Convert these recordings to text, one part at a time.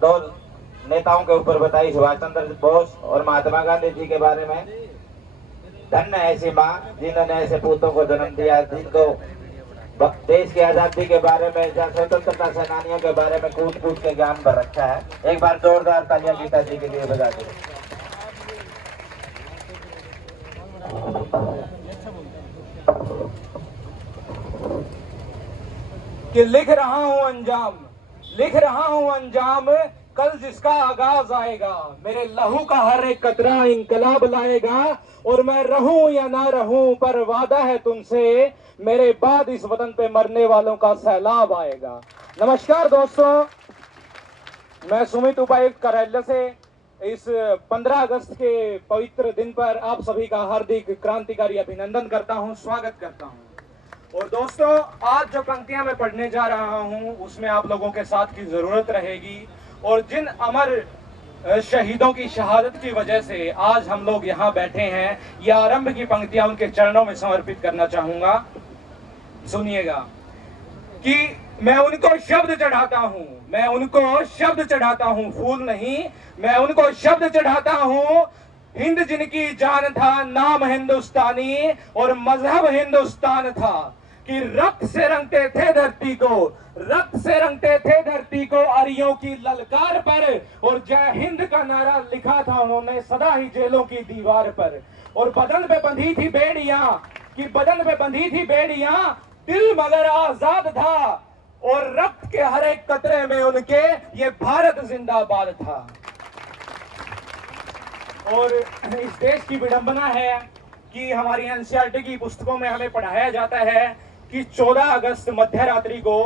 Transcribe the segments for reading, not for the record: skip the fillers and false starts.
दो नेताओं के ऊपर बताई, सुभाष चंद्र बोस और महात्मा गांधी जी के बारे में। धन्य ऐसी माँ जिन्होंने ऐसे पूतों को जन्म दिया, जिनको देश की आजादी के बारे में, स्वतंत्रता सेनानियों के बारे में कूद कूद के ज्ञान भर रखा है। एक बार जोरदार तालियां गीता जी के लिए बजा दो। कि लिख रहा हूं अंजाम, कल जिसका आगाज आएगा। मेरे लहू का हर एक कतरा इंकलाब लाएगा, और मैं रहूं या ना रहूं पर वादा है तुमसे, मेरे बाद इस वतन पे मरने वालों का सैलाब आएगा। नमस्कार दोस्तों, मैं सुमित उपायुक्त कार्यालय से इस 15 अगस्त के पवित्र दिन पर आप सभी का हार्दिक क्रांतिकारी अभिनंदन करता हूं, स्वागत करता हूं। और दोस्तों, आज जो पंक्तियां मैं पढ़ने जा रहा हूं उसमें आप लोगों के साथ की जरूरत रहेगी, और जिन अमर शहीदों की शहादत की वजह से आज हम लोग यहाँ बैठे हैं, यह आरंभ की पंक्तियां उनके चरणों में समर्पित करना चाहूंगा। सुनिएगा कि मैं उनको शब्द चढ़ाता हूं, मैं उनको शब्द चढ़ाता हूं, फूल नहीं, मैं उनको शब्द चढ़ाता हूं। हिंद जिनकी जान था, नाम हिंदुस्तानी और मजहब हिंदुस्तान था, कि रक्त से रंगते थे धरती को, रक्त से रंगते थे धरती को अरियों की ललकार पर, और जय हिंद का नारा लिखा था उन्होंने सदा ही जेलों की दीवार पर। और बदन पे बंधी थी बेड़ियां, कि बदन पे बंधी थी बेड़ियां, दिल मगर आजाद था, और रक्त के हर एक कतरे में उनके ये भारत जिंदाबाद था। और इस देश की विडंबना है कि हमारी एनसीईआरटी की पुस्तकों में हमें पढ़ाया जाता है कि 14 अगस्त मध्य रात्रि को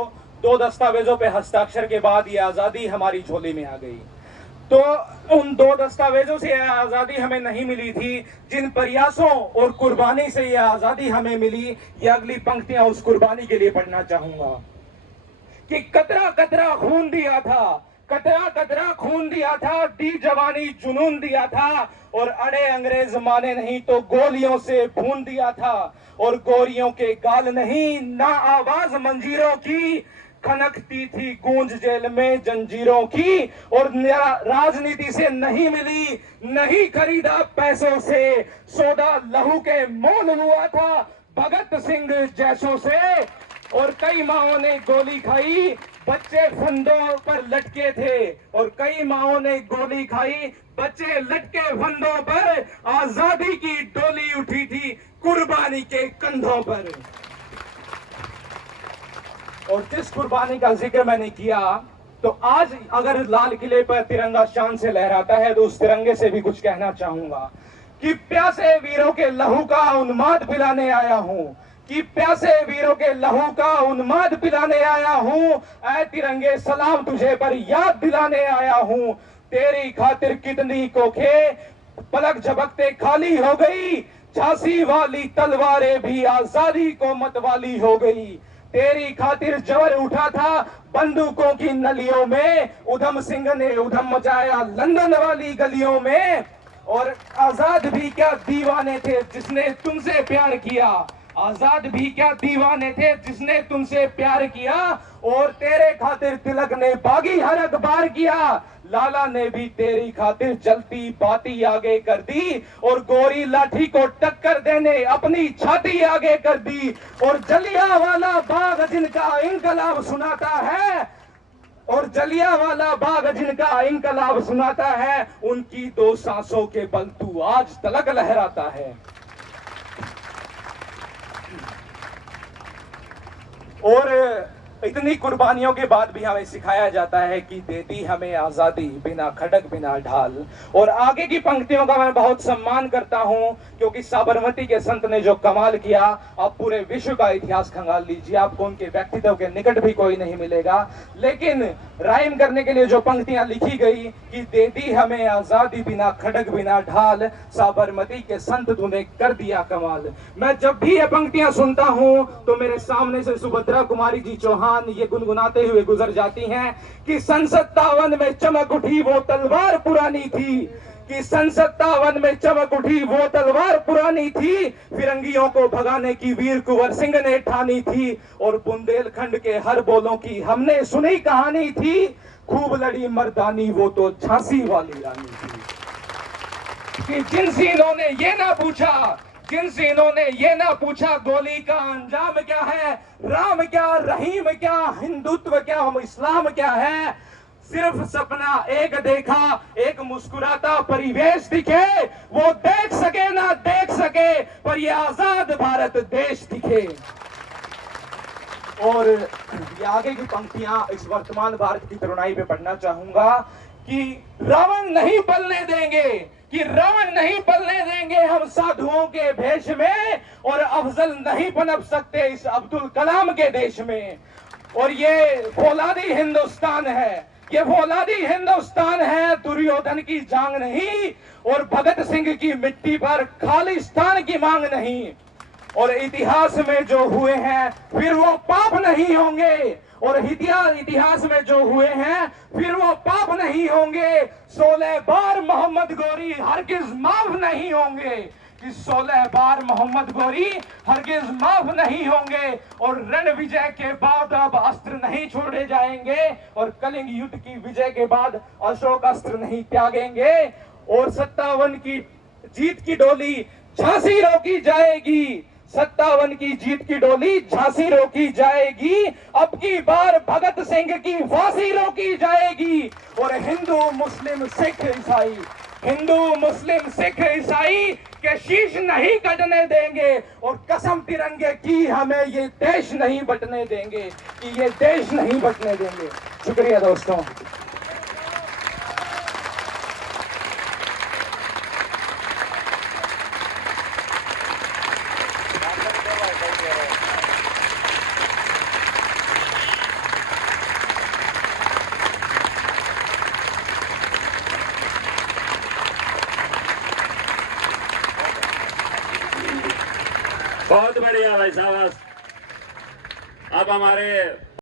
2 दस्तावेजों पे हस्ताक्षर के बाद ये आजादी हमारी झोली में आ गई। तो उन 2 दस्तावेजों से यह आजादी हमें नहीं मिली थी, जिन प्रयासों और कुर्बानी से यह आजादी हमें मिली, ये अगली पंक्तियां उस कुर्बानी के लिए पढ़ना चाहूंगा। कि कतरा कतरा खून दिया था, कतरा कतरा खून दिया था, दी जवानी जुनून दिया था, और अड़े अंग्रेज माने नहीं तो गोलियों से भून दिया था। और गोरियों के गाल नहीं, ना आवाज मंजीरों की, खनकती थी गूंज जेल में जंजीरों की। और राजनीति से नहीं मिली, नहीं खरीदा पैसों से, सौदा लहू के मोल हुआ था भगत सिंह जैसों से। और कई माओं ने गोली खाई, बच्चे फंदों पर लटके थे, और कई माओं ने गोली खाई, बच्चे लटके फंदों पर, आजादी की डोली उठी थी कुर्बानी के कंधों पर। और जिस कुर्बानी का जिक्र मैंने किया, तो आज अगर लाल किले पर तिरंगा शान से लहराता है, तो उस तिरंगे से भी कुछ कहना चाहूंगा कि प्यासे वीरों के लहू का उन्माद पिलाने आया हूं, कि प्यासे वीरों के लहू का उन्माद पिलाने आया हूं। ऐ तिरंगे सलाम तुझे पर याद दिलाने आया हूं। तेरी खातिर कितनी कोखे पलक झपकते खाली हो गई, झांसी वाली तलवारें भी आजादी को मतवाली हो गई। तेरी खातिर जवर उठा था बंदूकों की नलियों में, उधम सिंह ने उधम मचाया लंदन वाली गलियों में। और आजाद भी क्या दीवाने थे जिसने तुमसे प्यार किया, आजाद भी क्या दीवाने थे जिसने तुमसे प्यार किया। और तेरे खातिर तिलक ने बागी हर अखबार किया, लाला ने भी तेरी खातिर जलती बाती आगे कर दी, और गोरी लाठी को टक्कर देने अपनी छाती आगे कर दी। और जलियांवाला बाग जिनका इंकलाब सुनाता है, और जलियांवाला बाग जिनका इंकलाब सुनाता है, उनकी 2 सांसों के बल तू आज तलक लहराता है। और इतनी कुर्बानियों के बाद भी हमें सिखाया जाता है कि देती हमें आजादी बिना खड़क बिना ढाल। और आगे की पंक्तियों का मैं बहुत सम्मान करता हूं, क्योंकि साबरमती के संत ने जो कमाल किया, आप पूरे विश्व का इतिहास खंगाल लीजिए, आपको उनके व्यक्तित्व के निकट भी कोई नहीं मिलेगा। लेकिन राइम करने के लिए जो पंक्तियां लिखी गई कि देती हमें आजादी बिना खड़क बिना ढाल, साबरमती के संत तूने कर दिया कमाल। मैं जब भी ये पंक्तियां सुनता हूं तो मेरे सामने से सुभद्रा कुमारी जी चौहान ये गुनगुनाते हुए गुजर जाती हैं कि सन 57 में चमक उठी वो तलवार पुरानी थी, कि सन 57 में चमक उठी वो तलवार पुरानी थी, फिरंगियों को भगाने की वीर कुंवर सिंह ने ठानी थी। और बुंदेलखंड के हर बोलों की हमने सुनी कहानी थी, खूब लड़ी मर्दानी, वो तो झांसी वाली रानी थी। कि जिनसे इन्होंने ये ना पूछा गोली का अंजाम क्या है, राम क्या, रहीम क्या, हिंदुत्व क्या, हम इस्लाम क्या है। सिर्फ सपना एक देखा, एक मुस्कुराता परिवेश दिखे, वो देख सके ना देख सके, पर ये आजाद भारत देश दिखे। और ये आगे की पंक्तियां इस वर्तमान भारत की तरुणाई पे पढ़ना चाहूंगा कि रावण नहीं पलने देंगे हम साधुओं के भेष में, और अफजल नहीं पनप सकते इस अब्दुल कलाम के देश में। और ये फौलादी हिंदुस्तान है, दुर्योधन की जांग नहीं, और भगत सिंह की मिट्टी पर खालिस्तान की मांग नहीं। और इतिहास में जो हुए हैं फिर वो पाप नहीं होंगे, और इतिहास में जो हुए हैं फिर वो पाप नहीं होंगे। 16 बार मोहम्मद गोरी हरगिज माफ नहीं होंगे, कि 16 बार मोहम्मद गोरी हरगिज माफ नहीं होंगे। और रण विजय के बाद अब अस्त्र नहीं छोड़े जाएंगे, और कलिंग युद्ध की विजय के बाद अशोक अस्त्र नहीं त्यागेंगे। और 57 की जीत की डोली झांसी रोकी जाएगी, 57 की जीत की डोली झांसी रोकी जाएगी। अब की बार भगत सिंह की फांसी रोकी जाएगी। और हिंदू मुस्लिम सिख ईसाई के शीश नहीं कटने देंगे, और कसम तिरंगे की हमें ये देश नहीं बटने देंगे, कि ये देश नहीं बटने देंगे। शुक्रिया दोस्तों। बहुत बढ़िया भाई साहब। अब हमारे